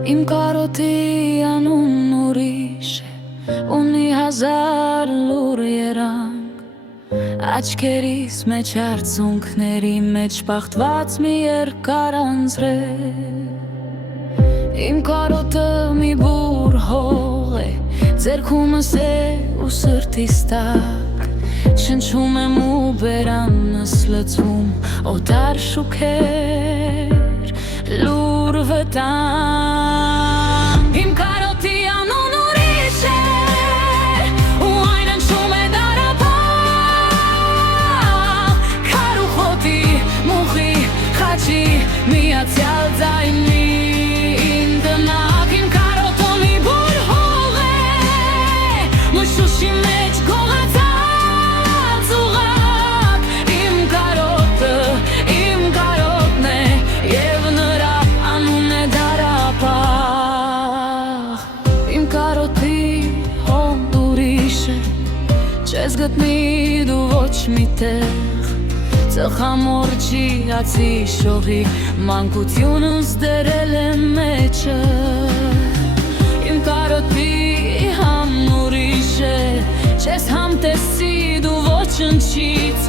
Իմ կարոտի անուն ուրիշ է, ունի հազար լուր երանք, աչքերիս մեջ արցունքների մեջ պաղթված մի երկար անձրև։ Իմ կարոտը մի բուր հող է, ձեռքումս է ու սրտիս տակ, շնչում եմ ու բերանս լցում օտար շուքեր, լուր վտանգ։ Իմ կարոտի անուն ուրիշ է, ու այն հնչում է դարապան, քար ու խոտի, մուխի, խաչի, միացյալ ձայնի ինտնակ։ Իմ կարոտը մի բուր հող է, մշուշի մեջ գողացած ուղղակ, իմ կարոտն է, և նրա անունն է դարապաղ։ Իմ կարոտի հոտ ուրիշ է, չես գտնի դու ոչ մի տեղ, ծխամորճի հացի շողի մանկությունս դերել է մեջը։ Իմ կարոտի համ ուրիշ է, չես համտեսի դու ոչնչից,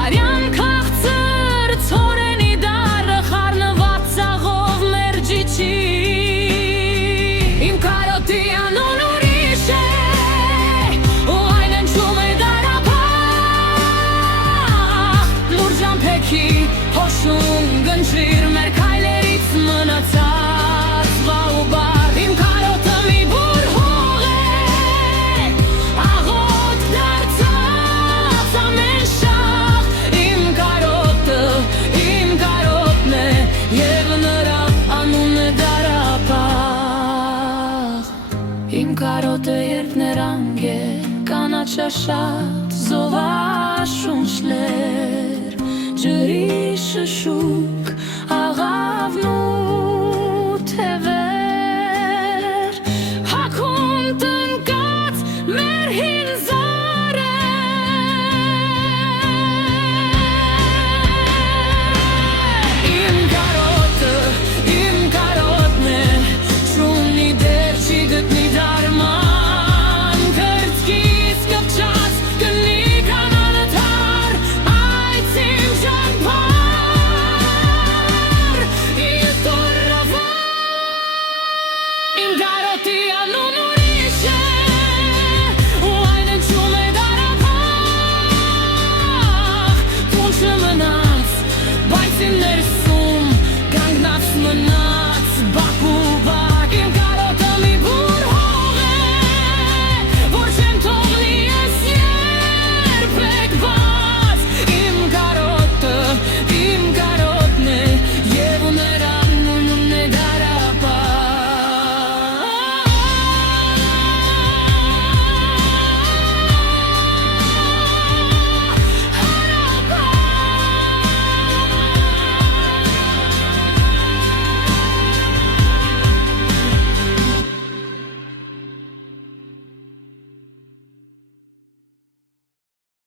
արյան քաղցր ցորենի դառը խառնված ծաղով մերջիչի։ Իմ կարոտի անուն ուրիշ է, ու այն հնչում է դարապաղ, լուր ժամփեքի հոշում գնչիր մեր քայլերից մնացած վաղ ու բարդ։ Իմ կարոտը մի բուր հող է, աղոտ դարձած ամեն շաղ, իմ կարոտն է, և նրա անունն է դարապաղ։ Իմ կարոտը երբ ներանգ է, կանաչաշատ զովաշունչ լեր, ջրի շշուկ աղավն ու